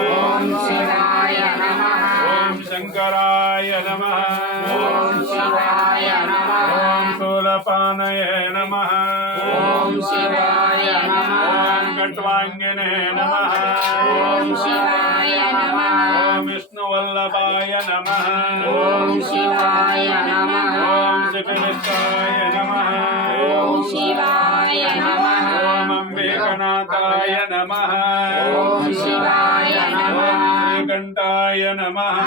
ఓం శివాయ నమః ఓం శంకరాయ నమః ఓం శివాయ నమః ఓం శూలపానయే నమః ఓం శివాయ నమః ఓం ఖట్వాంగినే నమః ఓం శివాయ నమః ఓం విష్ణువల్లభాయ నమః ఓం శివాయ నమః ఓం శివలింగాయ నమః ఓం శివాయ నమః ఓం అంబికనాథాయ నమః ఓం శివాయ నమః శ్రీకంఠాయ నమః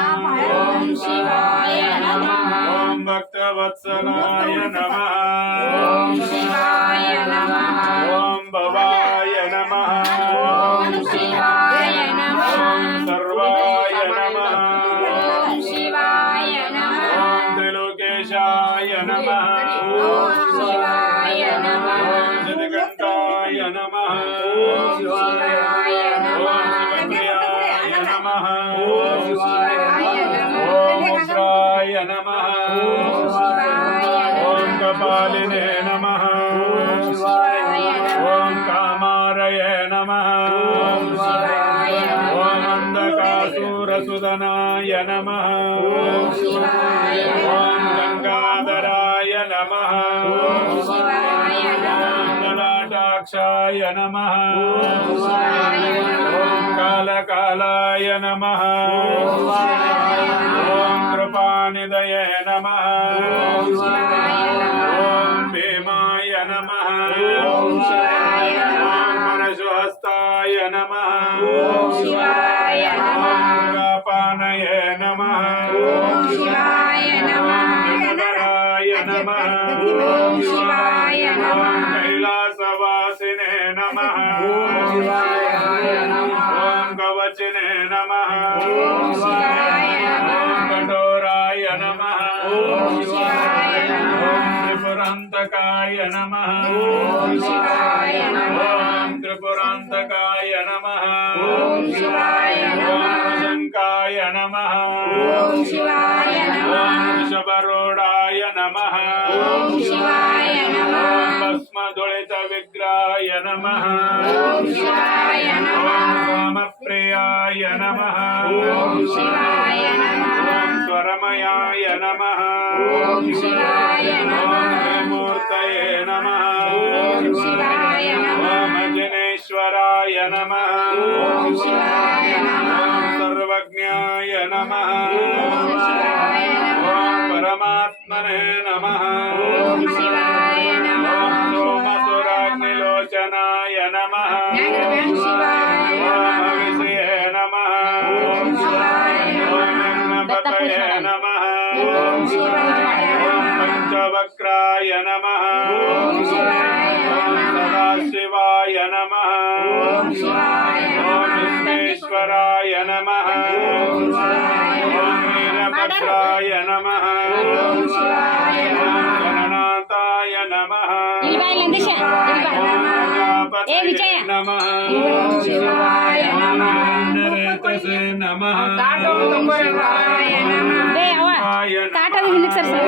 ఓం శివాయ నమః ఓం భక్తవత్సలాయ నమః ఓం శివాయ నమః ఓం భవాయ నమః ఓం శివాయ నమః ఓం సర్వాయ నమః ఓం శివాయ నమః ఓం త్రిలోకేశాయ నమః ఓం శివాయ నమః ఓం శతకంఠాయ నమః ఓం శివాయ నమః శివప్రియాయ నమః ఓం శివాయ నమః ఓం ఉగ్రాయ నమః ఓం శివాయ ఓం నమః కపాలినే నమః ఓం శివాయ నమః ఓం కామారయే నమః ఓం శివాయ నమః ఓం అంధకాసురసుదనాయ నమః ఓం శివాయ ఓం నమః గంగాధరాయ నమః ఓం శివాయ నమః ఓం లలాటాక్షాయ నమః ఓం శివాయ నమః ఓం కాలకాలాయ నమః ఓం శివాయ నమః ఓం కృపానిదయే నమః ఓం శివాయ నమః ఓం భీమాయ నమః ఓం శివాయ నమః ఓం పరశుహస్తాయ నమః ఓం శివాయ నమః పానయే నమః ఓం శివాయ నమః జగదరాయ నమః ఓం శివాయ నమః కైలాసవాసినే నమః ఓం శివాయ నమః ఓం కవచినే నమః ఓం శివాయ నమః ఓం కఠోరాయ నమః ఓం శివాయ నమః ఓం త్రిపురాంతకాయ నమః ఓం శివాయ నమః ఓం త్రిపురాంతకాయ నమః ఓం శివాయ ఓం నమః శంకాయ నమః ఓం శివాయ ఓం నమః వృషభరూఢాయ నమః ఓం శివాయ నమః ఓం భస్మధుళిత విగ్రహాయ నమః ఓం శివాయ నమః ఓం రామప్రియాయ నమః ఓం శివాయ నమః ఓం స్వరమయాయ నమః ఓం శివాయ నమః ఓం త్రిమూర్తయే నమః ఓం శివాయ నమః ఓం అజనేశ్వరాయ నమః ఓం శివాయ నమః ఓం సర్వజ్ఞాయ నమః ఓం శివాయ నమః ఓం పరమాత్మనే నమః ఓం శివాయ నమః ఓం సోమసురాగ్నిలోచనాయ నమః ఓం శివాయ ఓం నమః హవిషే నమః ఓం శివాయ ఓం నమః యజ్ఞపతయే నమః ఓం శివాయ ఓం నమః పంచవక్రాయ నమః ఓం శివాయ ఓం నమః సదాశివాయ నమః ఓం శివాయ ఓం నమః విశ్వేశ్వరాయ నమః ఓం శివాయ ఓం నమః వీరభద్రాయ నమః ఓం శివాయ ఓం నమః గణనాథాయ నమః ఓం ప్రజాపతయే విజయ. నమః ఓం శివాయ నమః నరేతసే నమః ఓం శివాయ నమః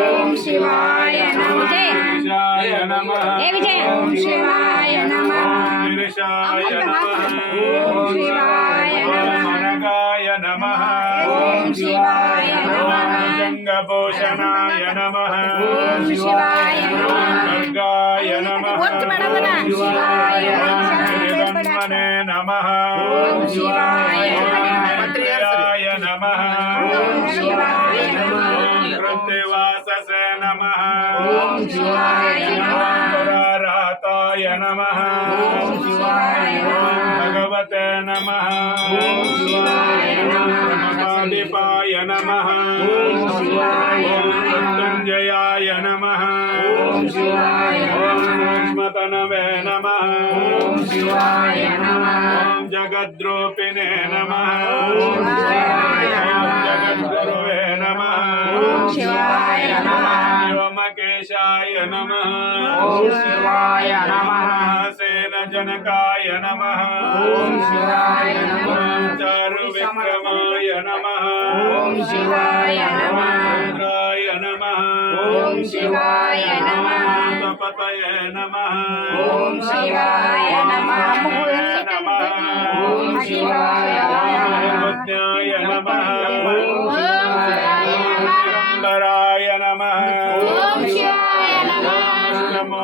ఓం శివాయ నమః విజయాయ నమః ఓం శివాయ నమః గిరిశాయ నమః ఓం శివాయ నమః అనగాయ నమః ఓం శివాయ నమః జంగభూషణాయ నమః ఓం శివాయ నమః ఖడ్గాయ నమః ఓం శివాయ నమః శ్రీధన్వనే నమః ఓం శివాయ నమః ప్రియాయ నమః ఓం శివాయ నమః ఓం కృత్తివాససే నమః ఓం శివాయ నమః పురారాతాయ నమః ఓం శివాయ ఓం నమః భగవతే నమః ఓం శివాయ నమః మహాదీపాయ నమః ఓం శివాయ ఓం నమః మృత్యుంజయాయ నమః ఓం శివాయ ఓం నమః సూక్ష్మతనవే నమః ఓం శివాయ నమః ఓం జగద్రూపిణే నమః ఓం శివాయ ఓం నమః జగద్గురువే నమః ఓం శివాయ నమః వ్యోమకేశాయ నమః ఓం శివాయ నమః సేన జనకాయ నమః ఓం శివాయ నమః ఓం చారు విక్రమాయ నమః ఓం శివాయ నమః రుద్రాయ నమః ఓం శివాయ నమః తపతయే నమః ఓం శివాయ నమః నమః ఓం శివాయ నమః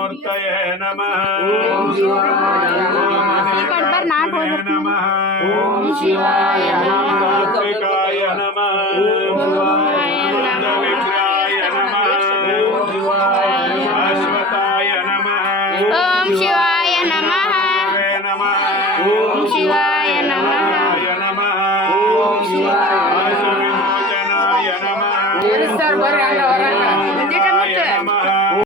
ಮೂರ್ತಯೇ ನಮಃ ಓಂ ಶಿವಾಯ ನಮಃ ನಮಃ ಓಂ ಶಿವಾಯ ನಮಃ ಸಾತ್ವಿಕಾಯ ನಮಃ ವಿಗ್ರಹಾಯ ನಮಃ ಶಾಶ್ವತಾಯ ನಮಃ ಓಂ ಶಿವಾಯ ನಮಃ ನಮಃ ಓಂ ಶಿವಾಯ ನಮಃ ನಮಃ ಓಂ ಶಿವಾಯ ವಿಮೋಚನಾಯ ನಮಃ ಸರ್